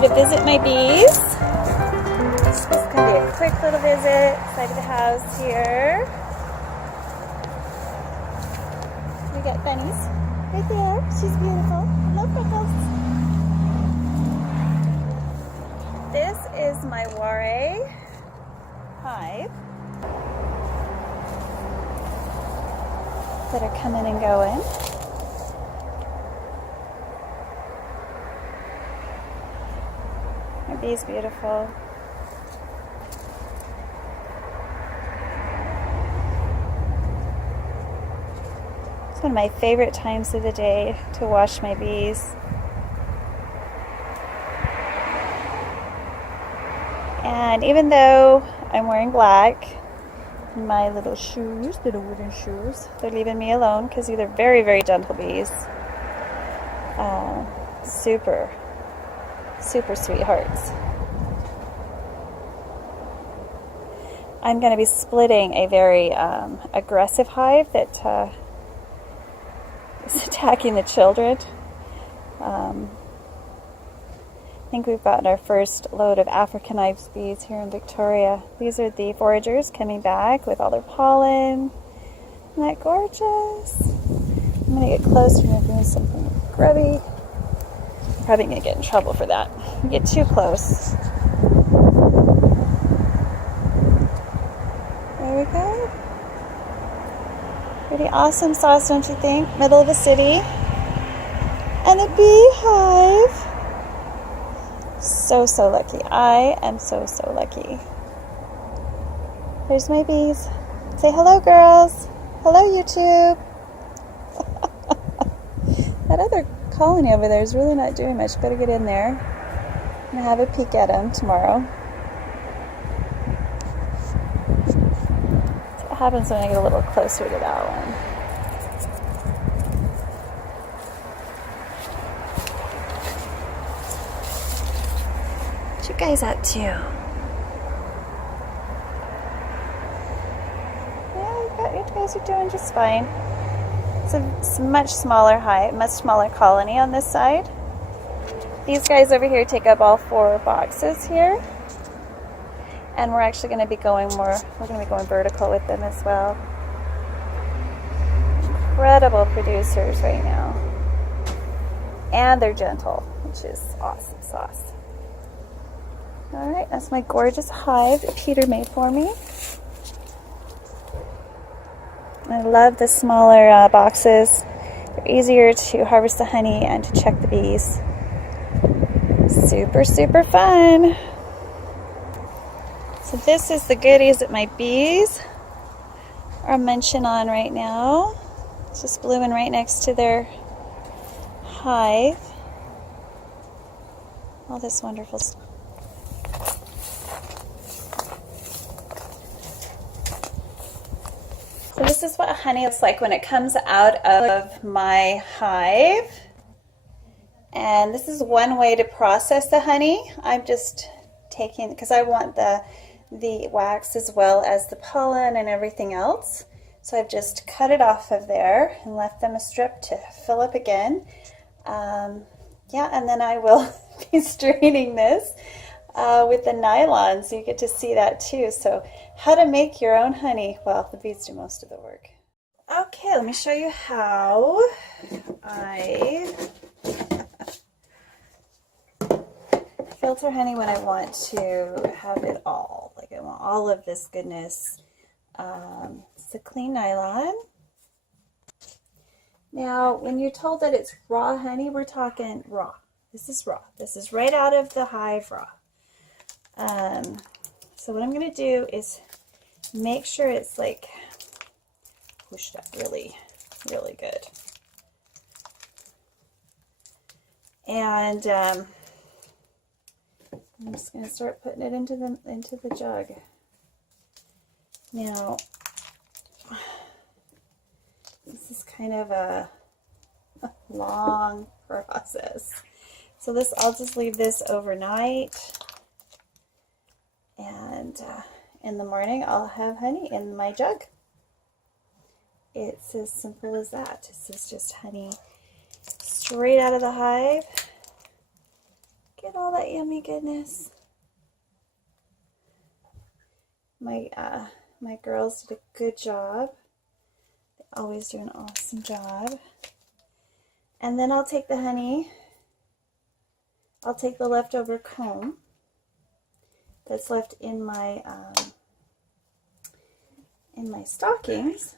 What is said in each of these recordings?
you to visit my bees. This is going to be a quick little visit inside of the house here. We got bunnies right there. She's beautiful. Hello, Freckles. This is my Ware hive that are coming and going. My bee's beautiful. It's one of my favorite times of the day to wash my bees. And even though I'm wearing black, my little shoes, little wooden shoes, they're leaving me alone because these are very, very gentle bees. Super, super sweethearts. I'm going to be splitting a very aggressive hive that is attacking the children. I think we've gotten our first load of African hive bees here in Victoria. These are the foragers coming back with all their pollen. Isn't that gorgeous? I'm going to get close. We're going to do something grubby. Probably going to get in trouble for that. Get too close. There we go. Pretty awesome sauce, don't you think? Middle of the city. And a beehive. So, so lucky. I am so, so lucky. There's my bees. Say hello, girls. Hello, YouTube. That other colony over there is really not doing much. Better get in there. I'm going to have a peek at them tomorrow. See what happens when I get a little closer to that one. What you guys up to? Yeah, you guys are doing just fine. It's a much smaller hive, much smaller colony on this side. These guys over here take up all 4 boxes here. And we're actually going to be going vertical with them as well. Incredible producers right now. And they're gentle, which is awesome sauce. Alright, that's my gorgeous hive that Peter made for me. I love the smaller boxes. They're easier to harvest the honey and to check the bees. Super, super fun. So this is the goodies that my bees are munching on right now. It's just blooming right next to their hive. All this wonderful stuff. So this is what honey looks like when it comes out of my hive. And this is one way to process the honey. I'm just taking, because I want the wax as well as the pollen and everything else. So I've just cut it off of there and left them a strip to fill up again. Yeah, and then I will be straining this with the nylon, so you get to see that too. So how to make your own honey. Well, the bees do most of the work. Okay, let me show you how I filter honey when I want to have it all. Like I want all of this goodness. It's a clean nylon. Now, when you're told that it's raw honey, we're talking raw. This is raw. This is right out of the hive raw. So what I'm going to do is make sure it's like pushed up really, really good. And I'm just going to start putting it into the jug. Now, this is kind of a long process. So this, I'll just leave this overnight, and in the morning I'll have honey in my jug. It's as simple as that. This is just honey straight out of the hive. Get all that yummy goodness. My girls did a good job. They always do an awesome job. And then I'll take the honey. I'll take the leftover comb that's left in my stockings,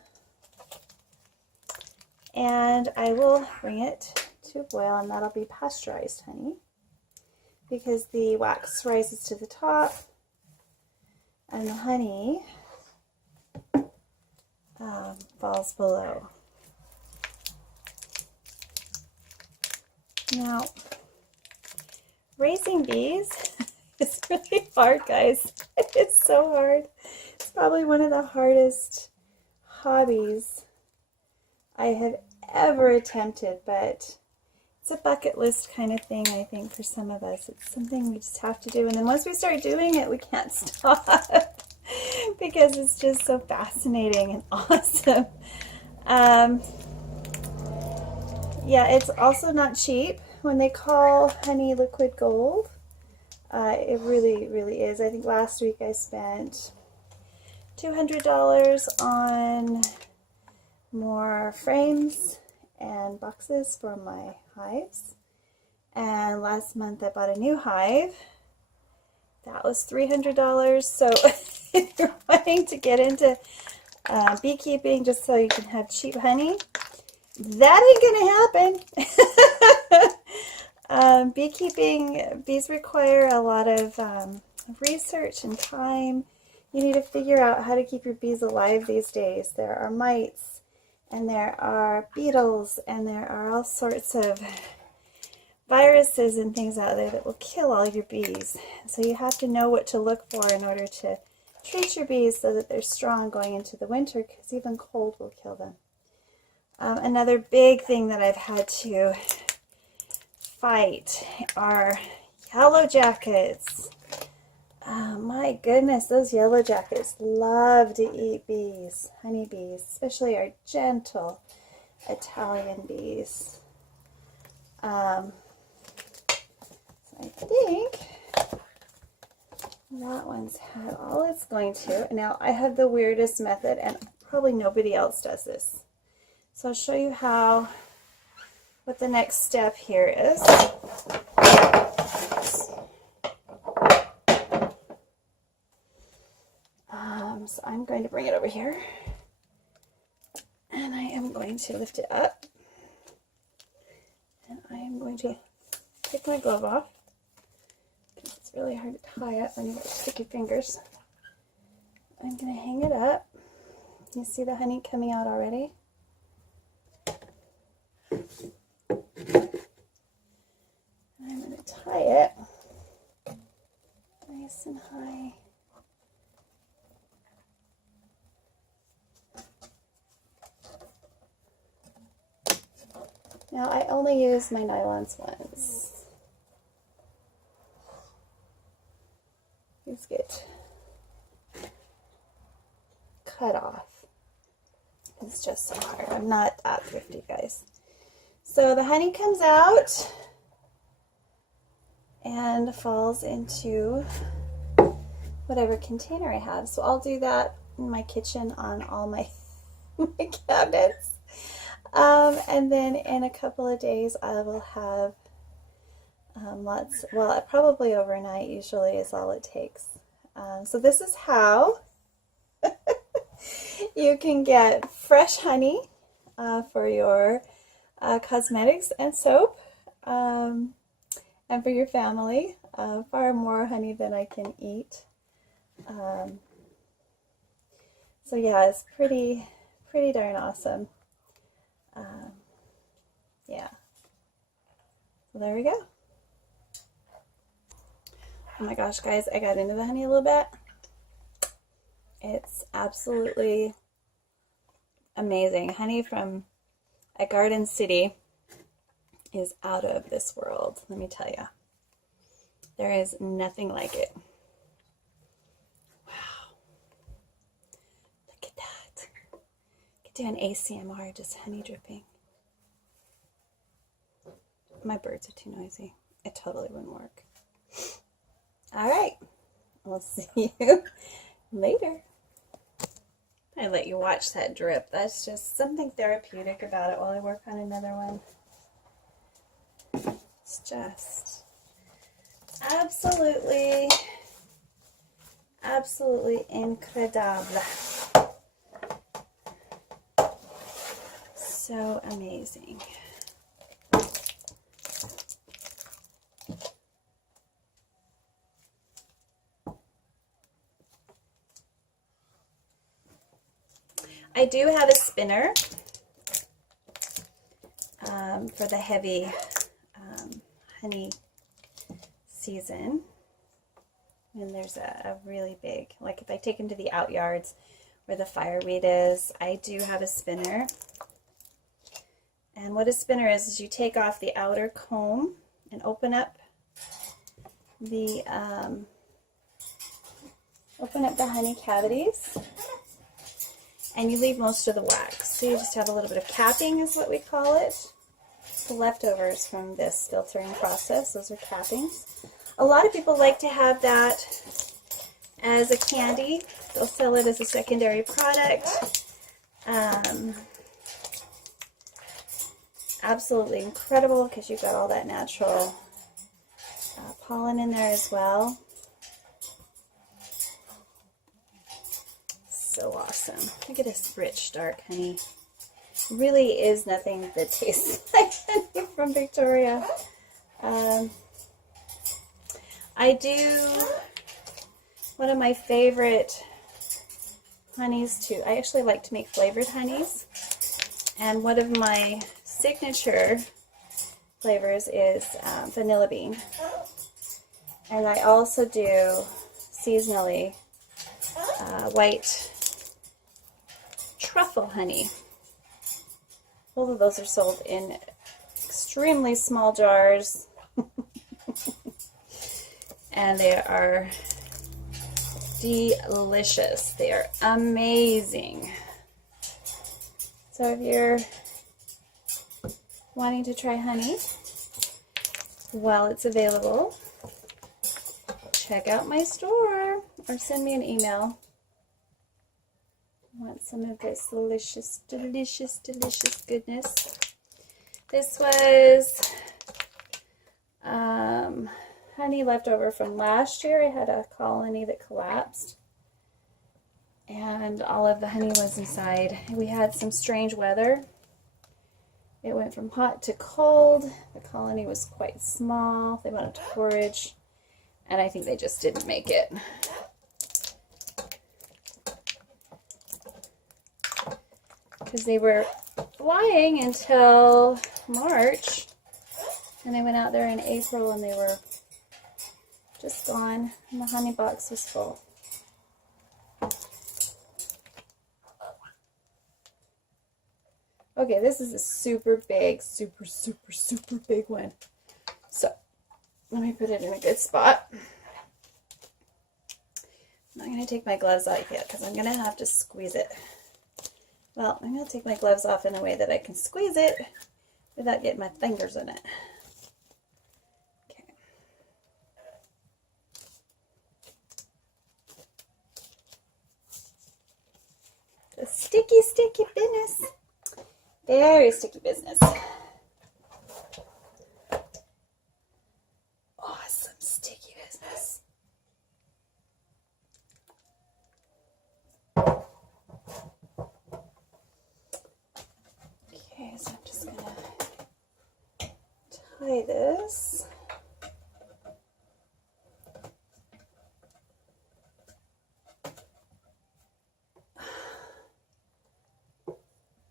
and I will bring it to a boil, and that'll be pasteurized honey because the wax rises to the top and the honey falls below. Now, raising bees is really hard, guys. It's so hard. It's probably one of the hardest hobbies I have ever attempted, but it's a bucket list kind of thing, I think, for some of us. It's something we just have to do, and then once we start doing it, we can't stop because it's just so fascinating and awesome. Yeah, it's also not cheap. When they call honey liquid gold, it really, really is. I think last week I spent $200 on more frames and boxes for my hives. And last month I bought a new hive. That was $300. So if you're wanting to get into beekeeping just so you can have cheap honey, that ain't gonna happen. Beekeeping, bees require a lot of research and time. You need to figure out how to keep your bees alive these days. There are mites, and there are beetles, and there are all sorts of viruses and things out there that will kill all your bees. So you have to know what to look for in order to treat your bees so that they're strong going into the winter, because even cold will kill them. Another big thing that I've had to fight are yellow jackets. My goodness, those yellow jackets love to eat bees, honeybees, especially our gentle Italian bees. So I think that one's had all it's going to. Now I have the weirdest method, and probably nobody else does this. So I'll show you what the next step here is. So I'm going to bring it over here, and I am going to lift it up, and I am going to take my glove off because it's really hard to tie it when you got sticky fingers. I'm going to hang it up. You see the honey coming out already? I'm going to tie it nice and high. Now I only use my Nylons ones. These get cut off. It's just so hard. I'm not that thrifty, guys. So the honey comes out and falls into whatever container I have. So I'll do that in my kitchen on all my cabinets. And then in a couple of days I will have lots, well, probably overnight usually is all it takes. So this is how you can get fresh honey for your cosmetics and soap, and for your family. Far more honey than I can eat. So yeah, it's pretty darn awesome. Yeah. So there we go. Oh my gosh, guys, I got into the honey a little bit. It's absolutely amazing. Honey from a Garden City is out of this world, let me tell you. There is nothing like it. Wow. Look at that. I could do an ASMR, just honey dripping. My birds are too noisy. It totally wouldn't work. All right, we'll see you later. I let you watch that drip. That's just something therapeutic about it while I work on another one. It's just absolutely incredible. So amazing. I do have a spinner for the heavy honey season. And there's a really big, like if I take them to the out yards where the fireweed is, I do have a spinner. And what a spinner is you take off the outer comb and open up the honey cavities, and you leave most of the wax. So you just have a little bit of capping is what we call it. The leftovers from this filtering process, those are cappings. A lot of people like to have that as a candy. They'll sell it as a secondary product. Absolutely incredible because you've got all that natural pollen in there as well. So awesome. Look at this rich, dark honey. Really is nothing that tastes like honey from Victoria. I do, one of my favorite honeys too, I actually like to make flavored honeys, and one of my signature flavors is vanilla bean, and I also do seasonally white truffle honey. Both of those are sold in extremely small jars. And they are delicious. They are amazing. So if you're wanting to try honey while it's available, check out my store or send me an email. I want some of this delicious, delicious, delicious goodness. This was honey left over from last year. I had a colony that collapsed, and all of the honey was inside. We had some strange weather. It went from hot to cold. The colony was quite small. They wanted to forage, and I think they just didn't make it. Because they were flying until March, and they went out there in April and they were just gone, and the honey box was full. Okay, this is a super big, super big one. So let me put it in a good spot. I'm not going to take my gloves off yet because I'm going to have to squeeze it. Well, I'm going to take my gloves off in a way that I can squeeze it without getting my fingers in it. Okay. The sticky, sticky business. Very sticky business. Awesome sticky business. Okay, so I'm just going to tie this.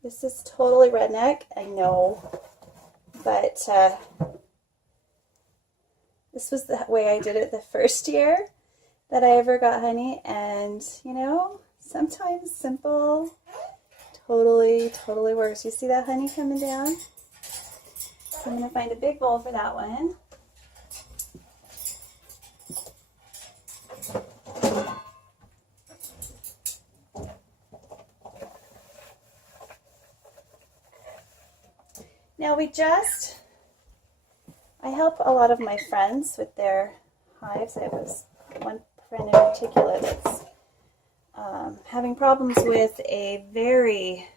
This is totally redneck, I know, but this was the way I did it the first year that I ever got honey, and you know, sometimes simple totally works. You see that honey coming down? So I'm going to find a big bowl for that one. Now I help a lot of my friends with their hives. I have one friend in particular that's having problems with a very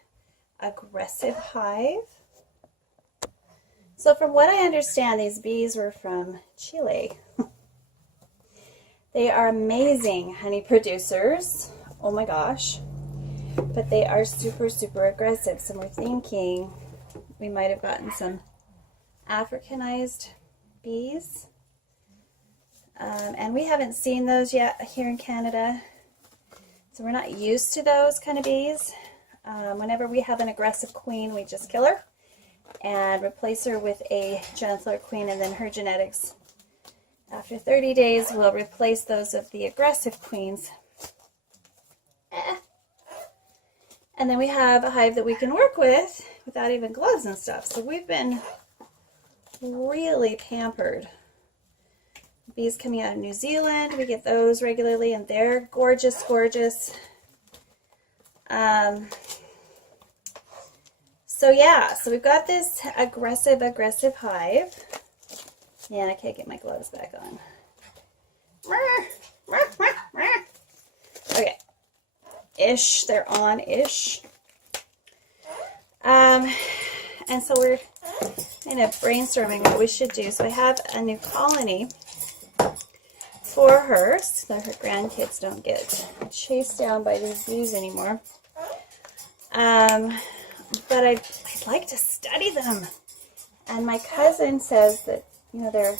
aggressive hive. So from what I understand, these bees were from Chile. They are amazing honey producers. Oh my gosh. But they are super, super aggressive. So we're thinking we might have gotten some Africanized bees. And we haven't seen those yet here in Canada. So we're not used to those kind of bees. Whenever we have an aggressive queen, we just kill her and replace her with a gentler queen, and then her genetics, after 30 days, will replace those of the aggressive queens. And then we have a hive that we can work with without even gloves and stuff. So we've been really pampered. Bees coming out of New Zealand, we get those regularly, and they're gorgeous, gorgeous. So yeah, so we've got this aggressive hive. Yeah, I can't get my gloves back on. Okay. Ish, they're on-ish. And so we're kind of brainstorming what we should do. So I have a new colony for her so that her grandkids don't get chased down by these bees anymore. But I'd like to study them. And my cousin says that, you know, they're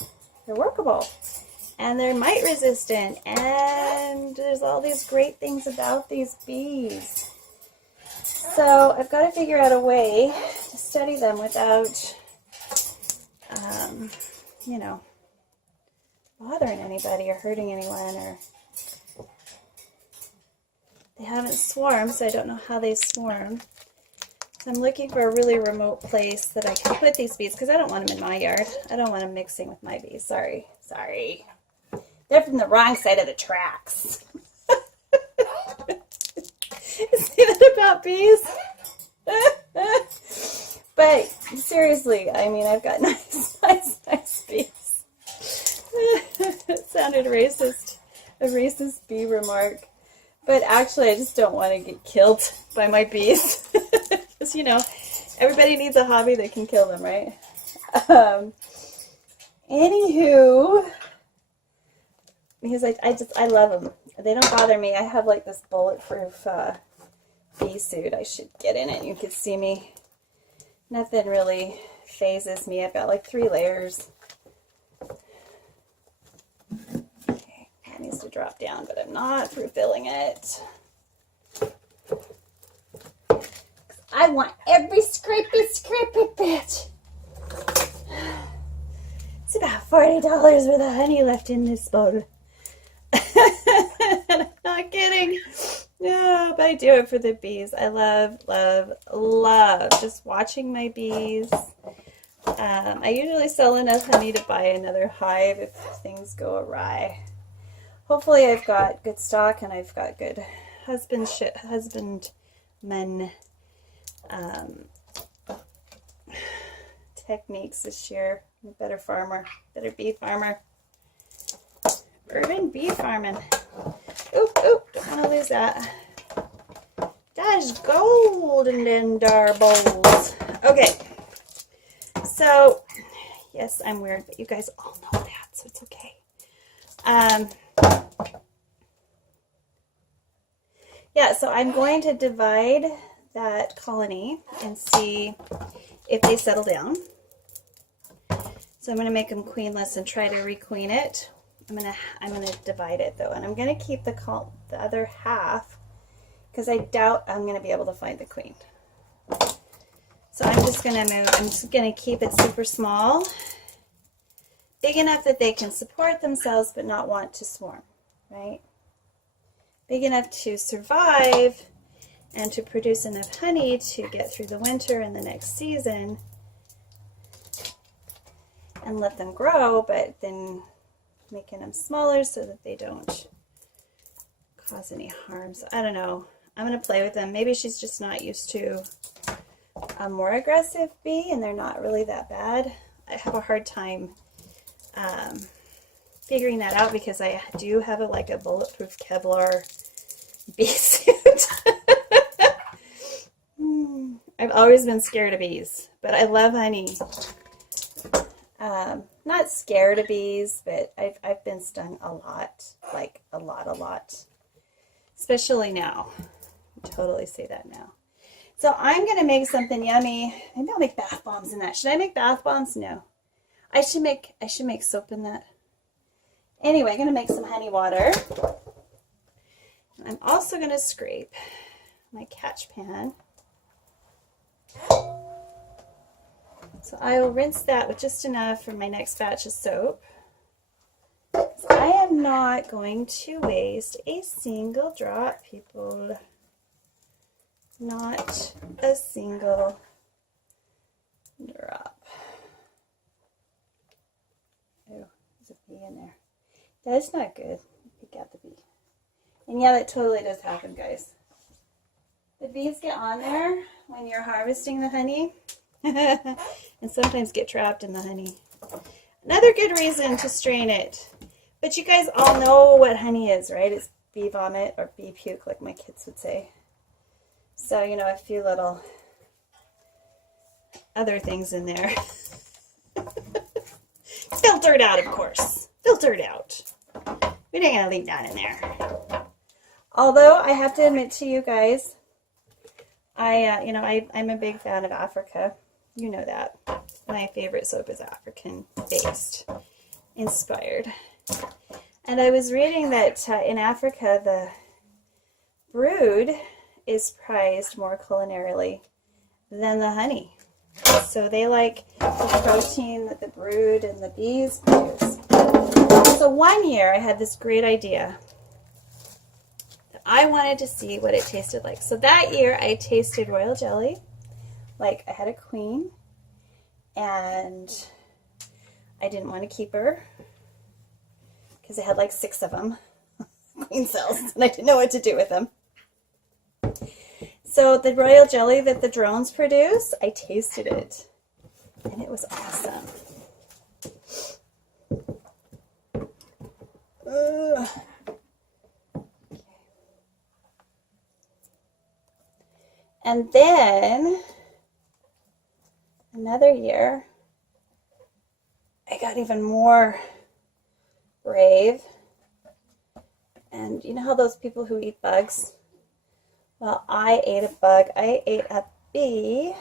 workable and they're mite resistant, and there's all these great things about these bees. So I've got to figure out a way to study them without, you know, bothering anybody or hurting anyone. Or they haven't swarmed, so I don't know how they swarm. So I'm looking for a really remote place that I can put these bees, because I don't want them in my yard. I don't want them mixing with my bees. Sorry. They're from the wrong side of the tracks. See that about bees? But seriously, I mean, I've got nice bees. It sounded racist, a racist bee remark. But actually, I just don't want to get killed by my bees. Because, you know, everybody needs a hobby that can kill them, right? Anywho, because I love them. They don't bother me. I have like this bulletproof bee suit. I should get in it. You can see me. Nothing really phases me. I've got like 3 layers. Okay, that needs to drop down, but I'm not fulfilling it. I want every scrapey bit. It's about $40 worth of honey left in this bowl. I'm not kidding. No, but I do it for the bees. I love just watching my bees. I usually sell enough honey to buy another hive if things go awry. Hopefully I've got good stock and I've got good husbandmen techniques this year. I'm a better farmer, better bee farmer. Urban bee farming. Oop, don't want to lose that. That's gold in them dar bowls. Okay, so yes, I'm weird, but you guys all know that, so it's okay. Yeah, so I'm going to divide that colony and see if they settle down. So I'm going to make them queenless and try to requeen it. I'm gonna divide it though, and I'm gonna keep the other half because I doubt I'm gonna be able to find the queen. So I'm just gonna keep it super small, big enough that they can support themselves but not want to swarm, right? Big enough to survive and to produce enough honey to get through the winter and the next season and let them grow, but then making them smaller so that they don't cause any harm. So I don't know. I'm going to play with them. Maybe she's just not used to a more aggressive bee and they're not really that bad. I have a hard time figuring that out because I do have like a bulletproof Kevlar bee suit. I've always been scared of bees, but I love honey. Not scared of bees, but I've been stung a lot, like a lot. Especially now. I totally say that now. So I'm going to make something yummy. Maybe I'll make bath bombs in that. Should I make bath bombs? No. I should make soap in that. Anyway, I'm going to make some honey water. I'm also going to scrape my catch pan. So I will rinse that with just enough for my next batch of soap. I am not going to waste a single drop, people. Not a single drop. Oh, there's a bee in there. That's not good. Pick out the bee. And yeah, that totally does happen, guys. The bees get on there when you're harvesting the honey and sometimes get trapped in the honey. Another good reason to strain it. But you guys all know what honey is, right? It's bee vomit or bee puke, like my kids would say. So, you know, a few little other things in there. Filtered out, of course. Filtered out. We ain't gonna leave that in there. Although I have to admit to you guys, I'm a big fan of Africa. You know that. My favorite soap is African-based, inspired. And I was reading that in Africa, the brood is prized more culinarily than the honey. So they like the protein that the brood and the bees produce. So one year I had this great idea. I wanted to see what it tasted like. So that year I tasted royal jelly, like I had a queen, and I didn't want to keep her because I had like 6 of them, queen cells, and I didn't know what to do with them. So the royal jelly that the drones produce, I tasted it, and it was awesome. And then another year, I got even more brave. And you know how those people who eat bugs? Well, I ate a bug. I ate a bee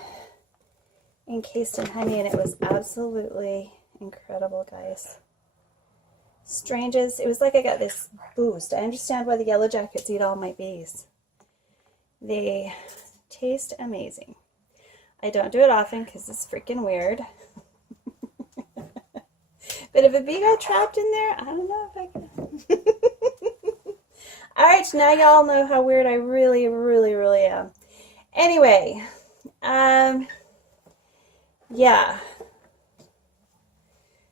encased in honey, and it was absolutely incredible, guys. Strangest, it was like I got this boost. I understand why the yellow jackets eat all my bees. They taste amazing. I don't do it often because it's freaking weird. But if a bee got trapped in there, I don't know if I can. Alright, now y'all know how weird I really am. Anyway, yeah.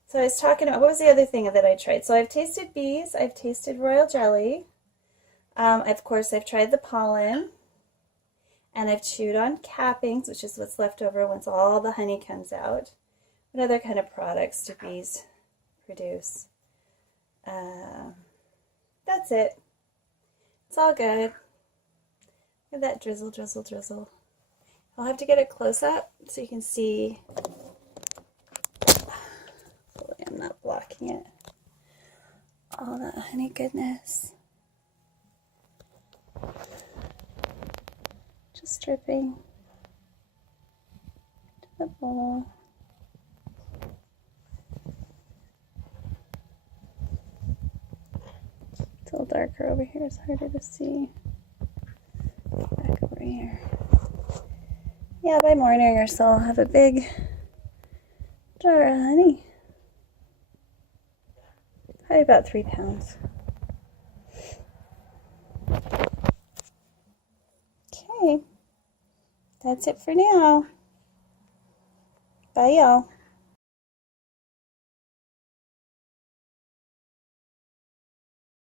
So I was talking about, what was the other thing that I tried? So I've tasted bees, I've tasted royal jelly. Of course, I've tried the pollen. And I've chewed on cappings, which is what's left over once all the honey comes out. What other kind of products do bees produce? That's it. It's all good. Look at that drizzle, drizzle, drizzle. I'll have to get it close up so you can see. Hopefully I'm not blocking it. All that honey goodness. Just dripping to the bowl. It's a little darker over here. It's harder to see. Back over here. Yeah, by morning or so, I'll have a big jar of honey. Probably about 3 pounds. Okay. That's it for now. Bye, y'all.